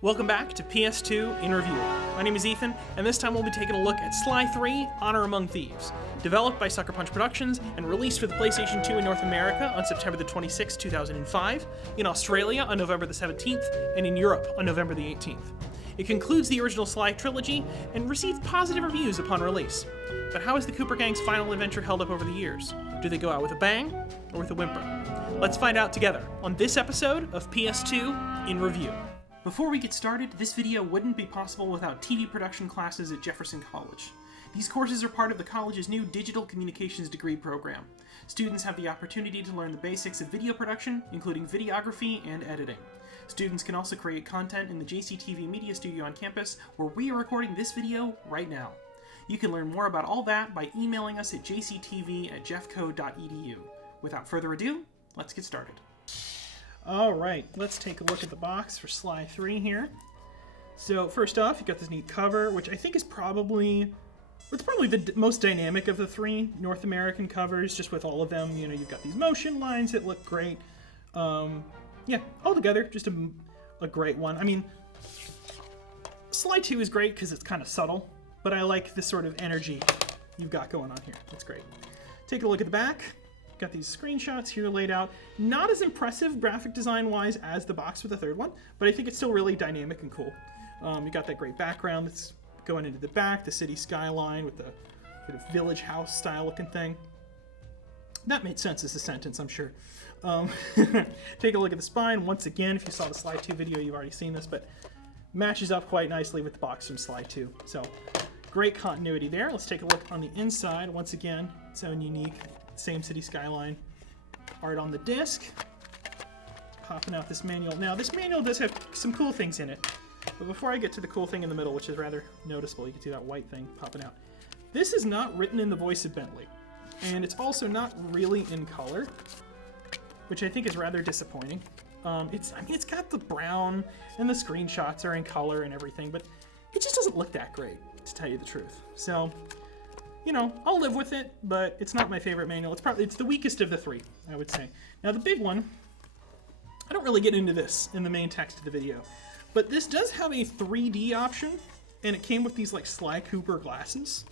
Welcome back to PS2 in Review. My name is Ethan, and this time we'll be taking a look at Sly 3: Honor Among Thieves. Developed by Sucker Punch Productions and released for the PlayStation 2 in North America on September the 26th, 2005, in Australia on November the 17th, and in Europe on November the 18th. It concludes the original Sly trilogy and received positive reviews upon release. But how has the Cooper Gang's final adventure held up over the years? Do they go out with a bang or with a whimper? Let's find out together on this episode of PS2 in Review. Before we get started, this video wouldn't be possible without TV production classes at Jefferson College. These courses are part of the college's new Digital Communications degree program. Students have the opportunity to learn the basics of video production, including videography and editing. Students can also create content in the JCTV Media Studio on campus, where we are recording this video right now. You can learn more about all that by emailing us at jctv@jeffco.edu. Without further ado, let's get started. Alright, let's take a look at the box for Sly 3 here. So first off, you got this neat cover, which I think is probably the most dynamic of the three North American covers, just with all of them. You know, you've got these motion lines that look great. Yeah, altogether, just a great one. I mean, Sly 2 is great because it's kind of subtle, but I like this sort of energy you've got going on here. That's great. Take a look at the back. Got these screenshots here laid out. Not as impressive graphic design-wise as the box for the third one, but I think it's still really dynamic and cool. You got that great background that's going into the back, the city skyline with the sort of village house style looking thing. That made sense as a sentence, I'm sure. Take a look at the spine. Once again, if you saw the Sly 2 video, you've already seen this, but matches up quite nicely with the box from Sly 2. So, great continuity there. Let's take a look on the inside. Once again, its own unique, same city skyline art on the disc. Popping out this manual. Now, this manual does have some cool things in it, but before I get to the cool thing in the middle, which is rather noticeable, you can see that white thing popping out. This is not written in the voice of Bentley, and it's also not really in color, which I think is rather disappointing. It's got the brown, and the screenshots are in color and everything, but it just doesn't look that great, to tell you the truth. So, you know, I'll live with it, but it's not my favorite manual. It's the weakest of the three, I would say. Now, the big one, I don't really get into this in the main text of the video, but this does have a 3D option, and it came with these, like, Sly Cooper glasses.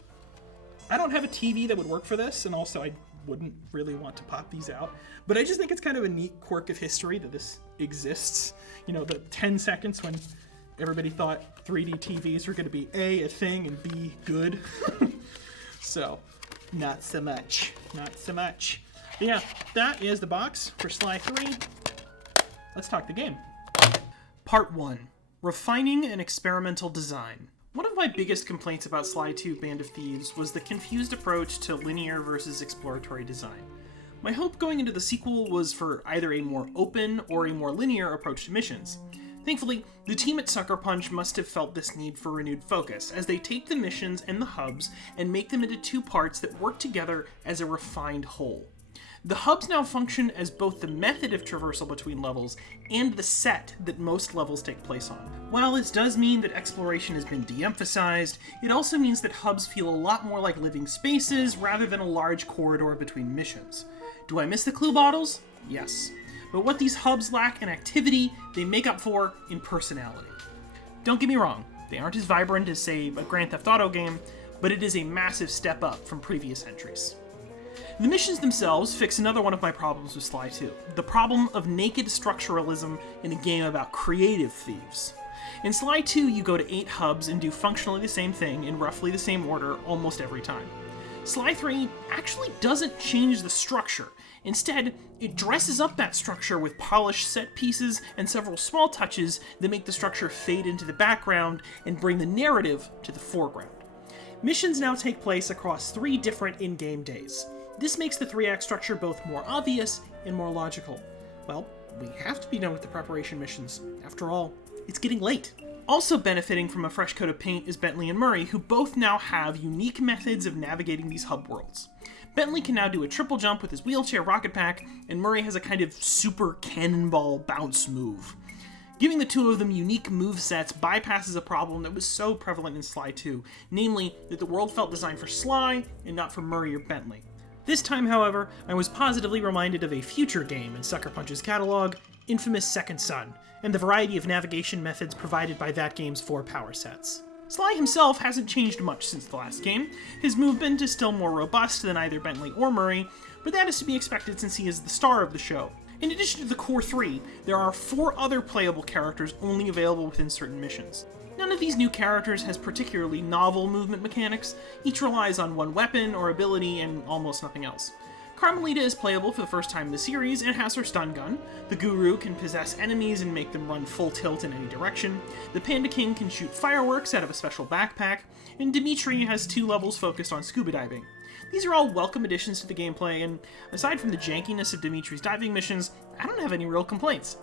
I don't have a TV that would work for this, and also I wouldn't really want to pop these out, but I just think it's kind of a neat quirk of history that this exists. You know, the 10 seconds when everybody thought 3D TVs were going to be A, a thing, and B, good. So, not so much. Not so much. But yeah, that is the box for Sly 3. Let's talk the game. Part 1. Refining an experimental design. One of my biggest complaints about Sly 2 Band of Thieves was the confused approach to linear versus exploratory design. My hope going into the sequel was for either a more open or a more linear approach to missions. Thankfully, the team at Sucker Punch must have felt this need for renewed focus, as they take the missions and the hubs and make them into two parts that work together as a refined whole. The hubs now function as both the method of traversal between levels and the set that most levels take place on. While this does mean that exploration has been de-emphasized, it also means that hubs feel a lot more like living spaces rather than a large corridor between missions. Do I miss the clue bottles? Yes. But what these hubs lack in activity, they make up for in personality. Don't get me wrong, they aren't as vibrant as, say, a Grand Theft Auto game, but it is a massive step up from previous entries. The missions themselves fix another one of my problems with Sly 2, the problem of naked structuralism in a game about creative thieves. In Sly 2, you go to 8 hubs and do functionally the same thing in roughly the same order almost every time. Sly 3 actually doesn't change the structure. Instead, it dresses up that structure with polished set pieces and several small touches that make the structure fade into the background and bring the narrative to the foreground. Missions now take place across 3 different in-game days. This makes the 3-act structure both more obvious and more logical. Well, we have to be done with the preparation missions. After all, it's getting late. Also benefiting from a fresh coat of paint is Bentley and Murray, who both now have unique methods of navigating these hub worlds. Bentley can now do a triple jump with his wheelchair rocket pack, and Murray has a kind of super cannonball bounce move. Giving the two of them unique movesets bypasses a problem that was so prevalent in Sly 2, namely that the world felt designed for Sly and not for Murray or Bentley. This time, however, I was positively reminded of a future game in Sucker Punch's catalog, infamous Second Son, and the variety of navigation methods provided by that game's 4 power sets. Sly himself hasn't changed much since the last game. His movement is still more robust than either Bentley or Murray, but that is to be expected since he is the star of the show. In addition to the core 3, there are 4 other playable characters only available within certain missions. None of these new characters has particularly novel movement mechanics, each relies on one weapon or ability and almost nothing else. Carmelita is playable for the first time in the series and has her stun gun. The Guru can possess enemies and make them run full tilt in any direction. The Panda King can shoot fireworks out of a special backpack, and Dimitri has 2 levels focused on scuba diving. These are all welcome additions to the gameplay, and aside from the jankiness of Dimitri's diving missions, I don't have any real complaints.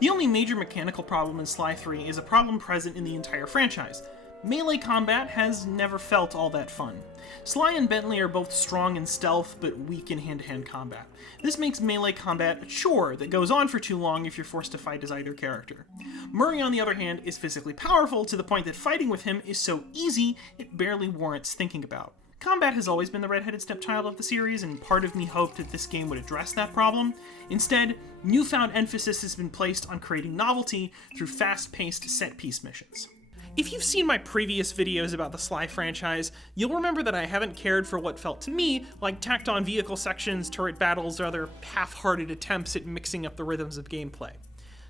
The only major mechanical problem in Sly 3 is a problem present in the entire franchise. Melee combat has never felt all that fun. Sly and Bentley are both strong in stealth, but weak in hand-to-hand combat. This makes melee combat a chore that goes on for too long if you're forced to fight as either character. Murray, on the other hand, is physically powerful to the point that fighting with him is so easy it barely warrants thinking about. Combat has always been the redheaded stepchild of the series, and part of me hoped that this game would address that problem. Instead, newfound emphasis has been placed on creating novelty through fast-paced set-piece missions. If you've seen my previous videos about the Sly franchise, you'll remember that I haven't cared for what felt to me like tacked-on vehicle sections, turret battles, or other half-hearted attempts at mixing up the rhythms of gameplay.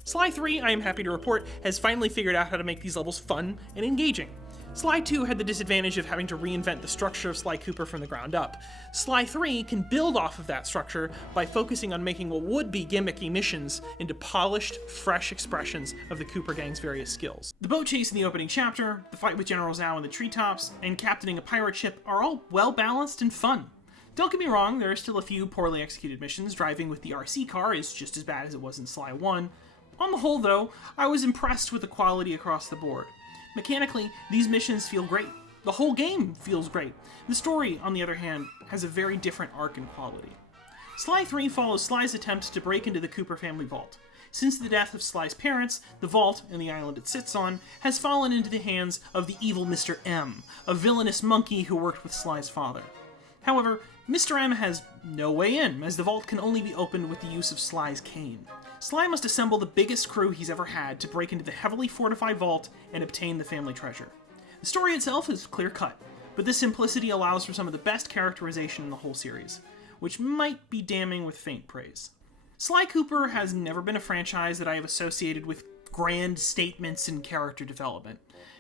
Sly 3, I am happy to report, has finally figured out how to make these levels fun and engaging. Sly 2 had the disadvantage of having to reinvent the structure of Sly Cooper from the ground up. Sly 3 can build off of that structure by focusing on making what would be gimmicky missions into polished, fresh expressions of the Cooper gang's various skills. The boat chase in the opening chapter, the fight with General Zhao in the treetops, and captaining a pirate ship are all well-balanced and fun. Don't get me wrong, there are still a few poorly executed missions. Driving with the RC car is just as bad as it was in Sly 1. On the whole, though, I was impressed with the quality across the board. Mechanically, these missions feel great. The whole game feels great. The story, on the other hand, has a very different arc and quality. Sly 3 follows Sly's attempt to break into the Cooper family vault. Since the death of Sly's parents, the vault, and the island it sits on, has fallen into the hands of the evil Mr. M, a villainous monkey who worked with Sly's father. However, Mr. M has no way in, as the vault can only be opened with the use of Sly's cane. Sly must assemble the biggest crew he's ever had to break into the heavily fortified vault and obtain the family treasure. The story itself is clear-cut, but this simplicity allows for some of the best characterization in the whole series, which might be damning with faint praise. Sly Cooper has never been a franchise that I have associated with grand statements in character development.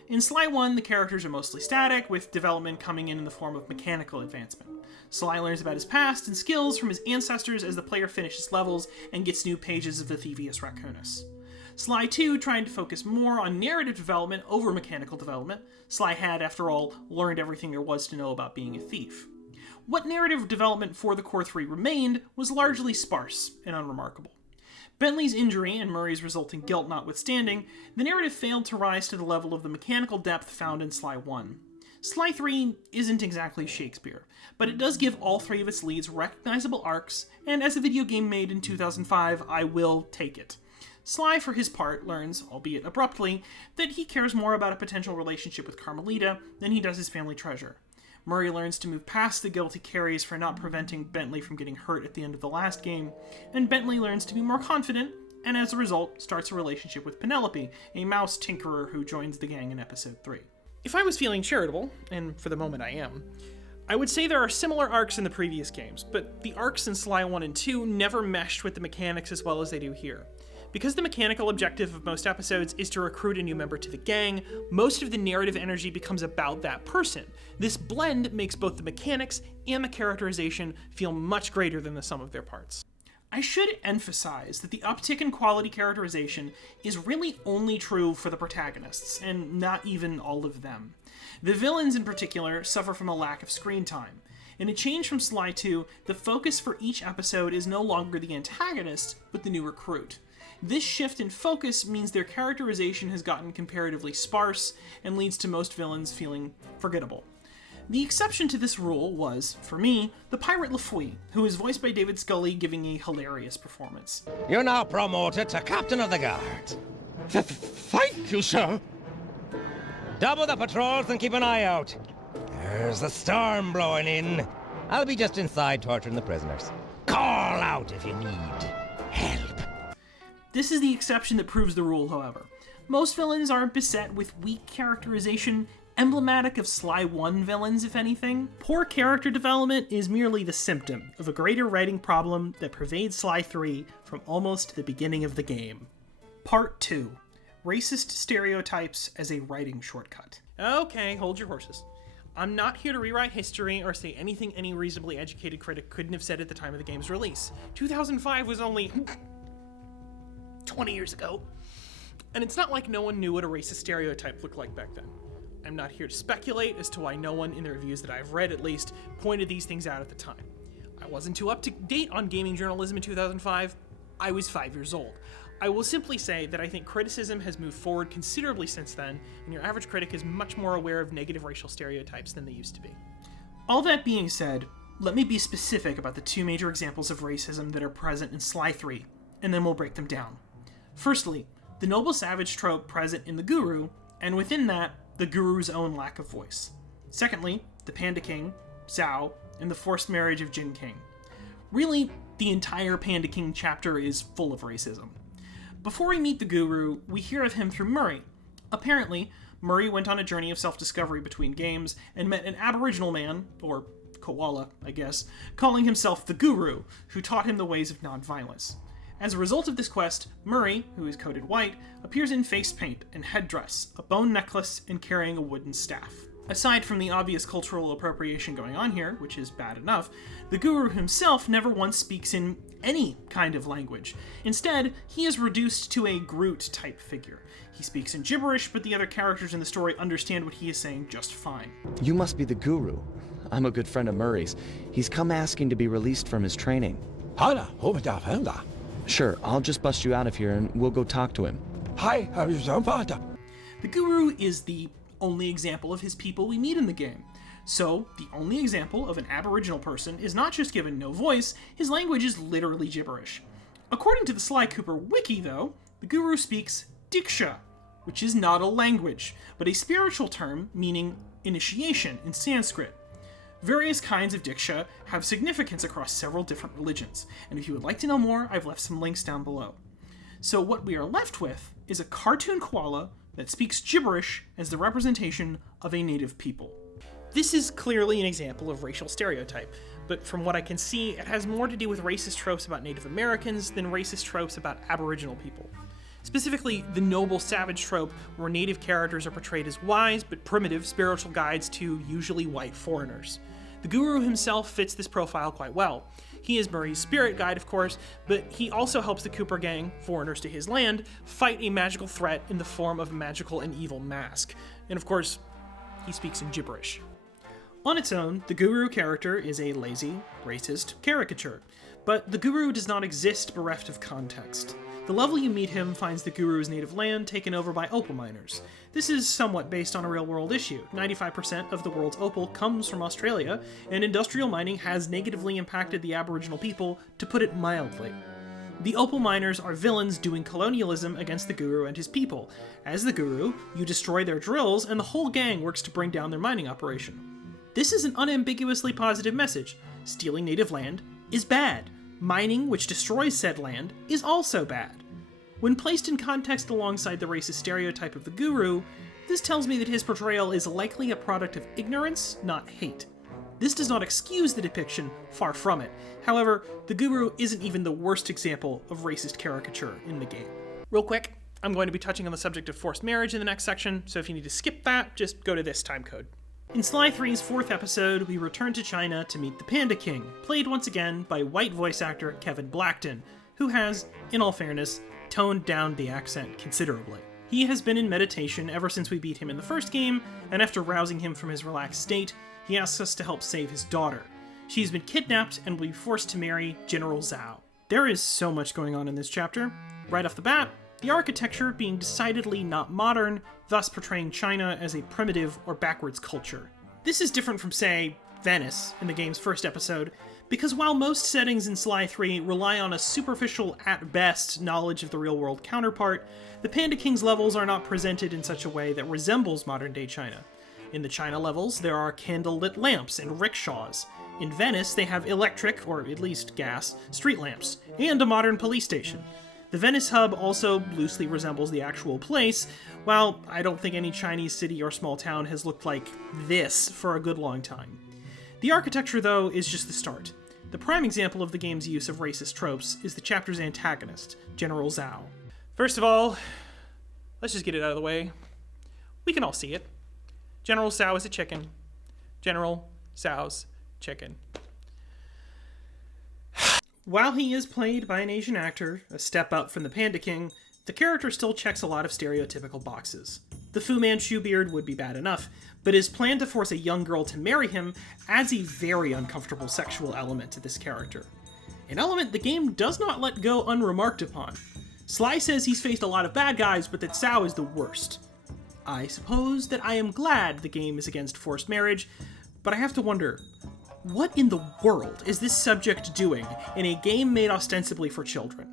In Sly 1, the characters are mostly static, with development coming in the form of mechanical advancement. Sly learns about his past and skills from his ancestors as the player finishes levels and gets new pages of the Thievius Raccoonus. Sly 2 tried to focus more on narrative development over mechanical development. Sly had, after all, learned everything there was to know about being a thief. What narrative development for the Core 3 remained was largely sparse and unremarkable. Bentley's injury and Murray's resulting guilt notwithstanding, the narrative failed to rise to the level of the mechanical depth found in Sly 1. Sly 3 isn't exactly Shakespeare, but it does give all 3 of its leads recognizable arcs, and as a video game made in 2005, I will take it. Sly, for his part, learns, albeit abruptly, that he cares more about a potential relationship with Carmelita than he does his family treasure. Murray learns to move past the guilt he carries for not preventing Bentley from getting hurt at the end of the last game, and Bentley learns to be more confident, and as a result, starts a relationship with Penelope, a mouse tinkerer who joins the gang in episode 3. If I was feeling charitable, and for the moment I am, I would say there are similar arcs in the previous games, but the arcs in Sly 1 and 2 never meshed with the mechanics as well as they do here. Because the mechanical objective of most episodes is to recruit a new member to the gang, most of the narrative energy becomes about that person. This blend makes both the mechanics and the characterization feel much greater than the sum of their parts. I should emphasize that the uptick in quality characterization is really only true for the protagonists, and not even all of them. The villains in particular suffer from a lack of screen time. In a change from Sly 2, the focus for each episode is no longer the antagonist, but the new recruit. This shift in focus means their characterization has gotten comparatively sparse and leads to most villains feeling forgettable. The exception to this rule was, for me, the pirate Lafouille, who is voiced by David Scully, giving a hilarious performance. You're now promoted to Captain of the Guard. Thank you, sir. Double the patrols and keep an eye out. There's the storm blowing in. I'll be just inside torturing the prisoners. Call out if you need help. This is the exception that proves the rule, however. Most villains are beset with weak characterization, emblematic of Sly 1 villains, if anything. Poor character development is merely the symptom of a greater writing problem that pervades Sly 3 from almost the beginning of the game. Part 2. Racist stereotypes as a writing shortcut. Okay, hold your horses. I'm not here to rewrite history or say anything any reasonably educated critic couldn't have said at the time of the game's release. 2005 was only 20 years ago. And it's not like no one knew what a racist stereotype looked like back then. I'm not here to speculate as to why no one, in the reviews that I've read at least, pointed these things out at the time. I wasn't too up to date on gaming journalism in 2005. I was 5 years old. I will simply say that I think criticism has moved forward considerably since then, and your average critic is much more aware of negative racial stereotypes than they used to be. All that being said, let me be specific about the two major examples of racism that are present in Sly 3, and then we'll break them down. Firstly, the noble savage trope present in the Guru, and within that, the Guru's own lack of voice. Secondly, the Panda King, Zhao, and the forced marriage of Jin King. Really, the entire Panda King chapter is full of racism. Before we meet the Guru, we hear of him through Murray. Apparently, Murray went on a journey of self-discovery between games and met an Aboriginal man, or koala, I guess, calling himself the Guru, who taught him the ways of non-violence. As a result of this quest, Murray, who is coated white, appears in face paint and headdress, a bone necklace, and carrying a wooden staff. Aside from the obvious cultural appropriation going on here, which is bad enough, the Guru himself never once speaks in any kind of language. Instead, he is reduced to a Groot-type figure. He speaks in gibberish, but the other characters in the story understand what he is saying just fine. You must be the Guru. I'm a good friend of Murray's. He's come asking to be released from his training. Sure, I'll just bust you out of here and we'll go talk to him. The Guru is the only example of his people we meet in the game. So, the only example of an Aboriginal person is not just given no voice, his language is literally gibberish. According to the Sly Cooper wiki, though, the Guru speaks Diksha, which is not a language, but a spiritual term meaning initiation in Sanskrit. Various kinds of Diksha have significance across several different religions, and if you would like to know more, I've left some links down below. So what we are left with is a cartoon koala that speaks gibberish as the representation of a native people. This is clearly an example of racial stereotype, but from what I can see, it has more to do with racist tropes about Native Americans than racist tropes about Aboriginal people. Specifically, the noble savage trope, where native characters are portrayed as wise but primitive spiritual guides to usually white foreigners. The Guru himself fits this profile quite well. He is Murray's spirit guide, of course, but he also helps the Cooper gang, foreigners to his land, fight a magical threat in the form of a magical and evil mask. And of course, he speaks in gibberish. On its own, the Guru character is a lazy, racist caricature, but the Guru does not exist bereft of context. The level you meet him finds the Guru's native land taken over by opal miners. This is somewhat based on a real-world issue. 95% of the world's opal comes from Australia, and industrial mining has negatively impacted the Aboriginal people, to put it mildly. The opal miners are villains doing colonialism against the Guru and his people. As the Guru, you destroy their drills, and the whole gang works to bring down their mining operation. This is an unambiguously positive message. Stealing native land is bad. Mining, which destroys said land, is also bad. When placed in context alongside the racist stereotype of the Guru, this tells me that his portrayal is likely a product of ignorance, not hate. This does not excuse the depiction, far from it. However, the Guru isn't even the worst example of racist caricature in the game. Real quick, I'm going to be touching on the subject of forced marriage in the next section, so if you need to skip that, just go to this timecode. In Sly 3's 4th episode, we return to China to meet the Panda King, played once again by white voice actor Kevin Blackton, who has, in all fairness, toned down the accent considerably. He has been in meditation ever since we beat him in the first game, and after rousing him from his relaxed state, he asks us to help save his daughter. She's been kidnapped and will be forced to marry General Zhao. There is so much going on in this chapter. Right off the bat, the architecture being decidedly not modern, thus portraying China as a primitive or backwards culture. This is different from, say, Venice in the game's first episode, because while most settings in Sly 3 rely on a superficial, at best, knowledge of the real-world counterpart, the Panda King's levels are not presented in such a way that resembles modern-day China. In the China levels, there are candle-lit lamps and rickshaws. In Venice, they have electric, or at least gas, street lamps, and a modern police station. The The Venice hub also loosely resembles the actual place, while I don't think any Chinese city or small town has looked like this for a good long time. The architecture, though, is just the start. The prime example of the game's use of racist tropes is the chapter's antagonist, General Zhao. First of all, let's just get it out of the way. We can all see it. General Zhao is a chicken. General Zhao's chicken. While he is played by an Asian actor, a step up from the Panda King, the character still checks a lot of stereotypical boxes. The Fu Manchu beard would be bad enough, but his plan to force a young girl to marry him adds a very uncomfortable sexual element to this character. An element the game does not let go unremarked upon. Sly says he's faced a lot of bad guys, but that Zhao is the worst. I suppose that I am glad the game is against forced marriage, but I have to wonder, what in the world is this subject doing in a game made ostensibly for children?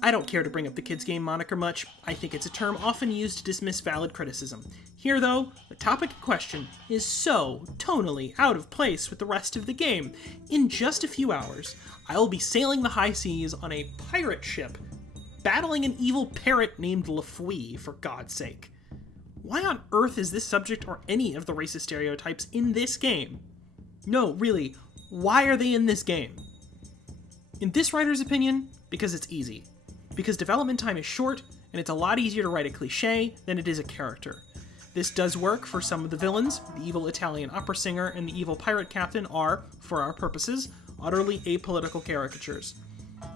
I don't care to bring up the kids game moniker much. I think it's a term often used to dismiss valid criticism. Here, though, the topic in question is so tonally out of place with the rest of the game. In just a few hours, I'll be sailing the high seas on a pirate ship, battling an evil parrot named Lafui, for God's sake. Why on earth is this subject or any of the racist stereotypes in this game? No, really, why are they in this game? In this writer's opinion, because it's easy. Because development time is short, and it's a lot easier to write a cliché than it is a character. This does work for some of the villains. The evil Italian opera singer and the evil pirate captain are, for our purposes, utterly apolitical caricatures.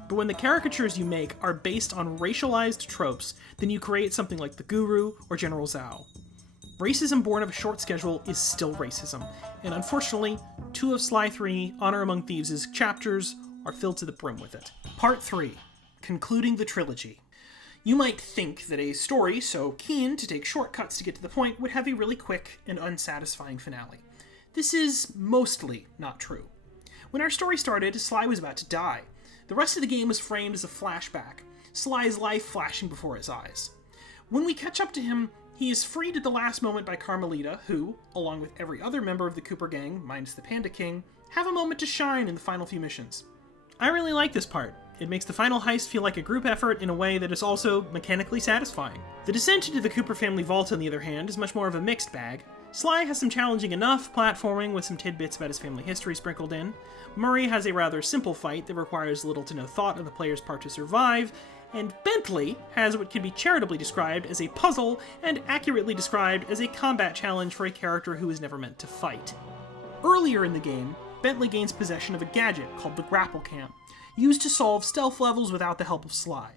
But when the caricatures you make are based on racialized tropes, then you create something like the Guru or General Zhao. Racism born of a short schedule is still racism, and unfortunately, 2 of Sly 3 Honor Among Thieves' chapters are filled to the brim with it. Part 3. Concluding the trilogy. You might think that a story so keen to take shortcuts to get to the point would have a really quick and unsatisfying finale. This is mostly not true. When our story started, Sly was about to die. The rest of the game was framed as a flashback, Sly's life flashing before his eyes. When we catch up to him, he is freed at the last moment by Carmelita, who, along with every other member of the Cooper gang, minus the Panda King, have a moment to shine in the final few missions. I really like this part. It makes the final heist feel like a group effort in a way that is also mechanically satisfying. The descent into the Cooper family vault, on the other hand, is much more of a mixed bag. Sly has some challenging enough platforming with some tidbits about his family history sprinkled in. Murray has a rather simple fight that requires little to no thought on the player's part to survive, and Bentley has what can be charitably described as a puzzle and accurately described as a combat challenge for a character who is never meant to fight. Earlier in the game, Bentley gains possession of a gadget called the Grapple Cam, used to solve stealth levels without the help of Sly.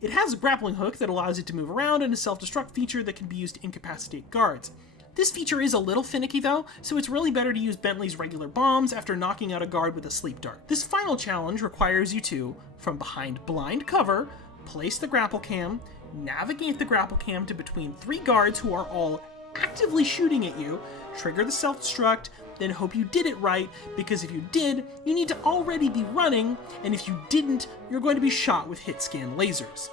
It has a grappling hook that allows it to move around and a self-destruct feature that can be used to incapacitate guards. This feature is a little finicky though, so it's really better to use Bentley's regular bombs after knocking out a guard with a sleep dart. This final challenge requires you to, from behind blind cover, place the grapple cam, navigate the grapple cam to between 3 guards who are all actively shooting at you, trigger the self-destruct, then hope you did it right, because if you did, you need to already be running, and if you didn't, you're going to be shot with hit-scan lasers.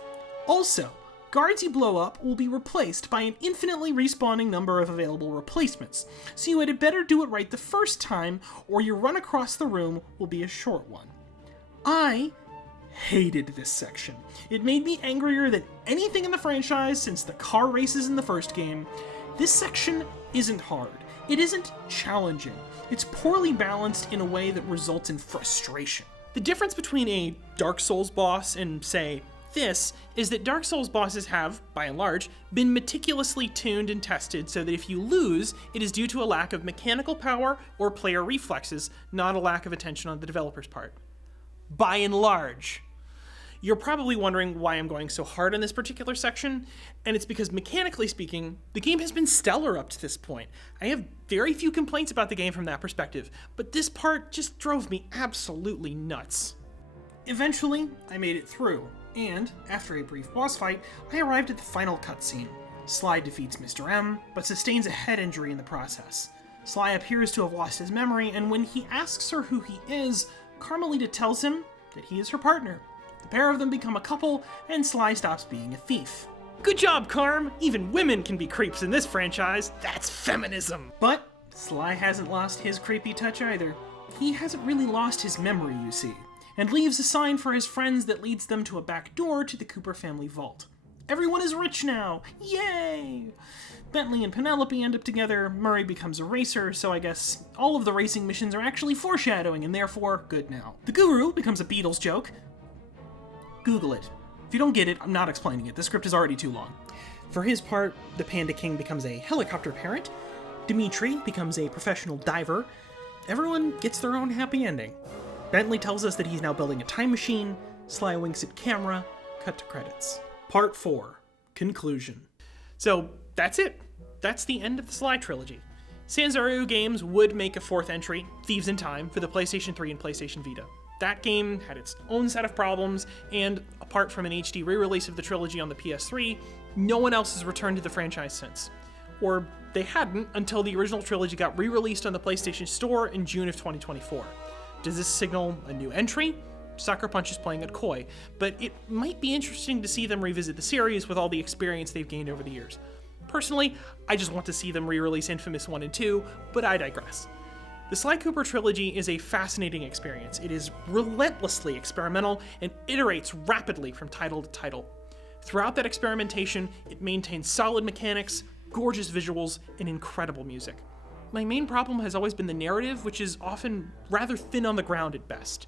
Also, guards you blow up will be replaced by an infinitely respawning number of available replacements, so you had better do it right the first time, or your run across the room will be a short one. I hated this section. It made me angrier than anything in the franchise since the car races in the first game. This section isn't hard. It isn't challenging. It's poorly balanced in a way that results in frustration. The difference between a Dark Souls boss and, say, this, is that Dark Souls bosses have, by and large, been meticulously tuned and tested so that if you lose, it is due to a lack of mechanical power or player reflexes, not a lack of attention on the developer's part. By and large. You're probably wondering why I'm going so hard on this particular section, and it's because mechanically speaking, the game has been stellar up to this point. I have very few complaints about the game from that perspective, but this part just drove me absolutely nuts. Eventually, I made it through, and, after a brief boss fight, I arrived at the final cutscene. Sly defeats Mr. M, but sustains a head injury in the process. Sly appears to have lost his memory, and when he asks her who he is, Carmelita tells him that he is her partner. The pair of them become a couple, and Sly stops being a thief. Good job, Carm! Even women can be creeps in this franchise. That's feminism! But Sly hasn't lost his creepy touch either. He hasn't really lost his memory, you see. and leaves a sign for his friends that leads them to a back door to the Cooper family vault. Everyone is rich now! Yay! Bentley and Penelope end up together, Murray becomes a racer, so I guess all of the racing missions are actually foreshadowing and therefore good now. The Guru becomes a Beatles joke. Google it. If you don't get it, I'm not explaining it. The script is already too long. For his part, the Panda King becomes a helicopter parent, Dimitri becomes a professional diver, everyone gets their own happy ending. Bentley tells us that he's now building a time machine, Sly winks at camera, cut to credits. Part 4. Conclusion. So, that's it. That's the end of the Sly trilogy. Sanzaru Games would make a fourth entry, Thieves in Time, for the PlayStation 3 and PlayStation Vita. That game had its own set of problems, and apart from an HD re-release of the trilogy on the PS3, no one else has returned to the franchise since. Or they hadn't until the original trilogy got re-released on the PlayStation Store in June of 2024. Does this signal a new entry? Sucker Punch is playing it coy, but it might be interesting to see them revisit the series with all the experience they've gained over the years. Personally, I just want to see them re-release Infamous 1 and 2, but I digress. The Sly Cooper trilogy is a fascinating experience. It is relentlessly experimental and iterates rapidly from title to title. Throughout that experimentation, it maintains solid mechanics, gorgeous visuals, and incredible music. My main problem has always been the narrative, which is often rather thin on the ground at best.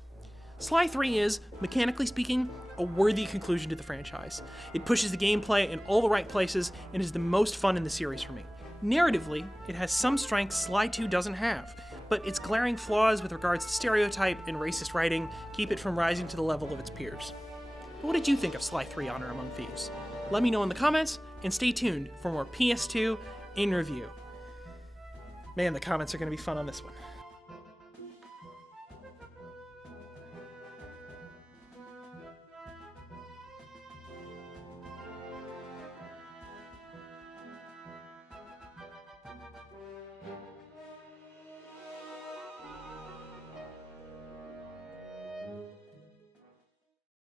Sly 3 is, mechanically speaking, a worthy conclusion to the franchise. It pushes the gameplay in all the right places and is the most fun in the series for me. Narratively, it has some strengths Sly 2 doesn't have, but its glaring flaws with regards to stereotype and racist writing keep it from rising to the level of its peers. But what did you think of Sly 3 Honor Among Thieves? Let me know in the comments, and stay tuned for more PS2 in review. Man, the comments are going to be fun on this one.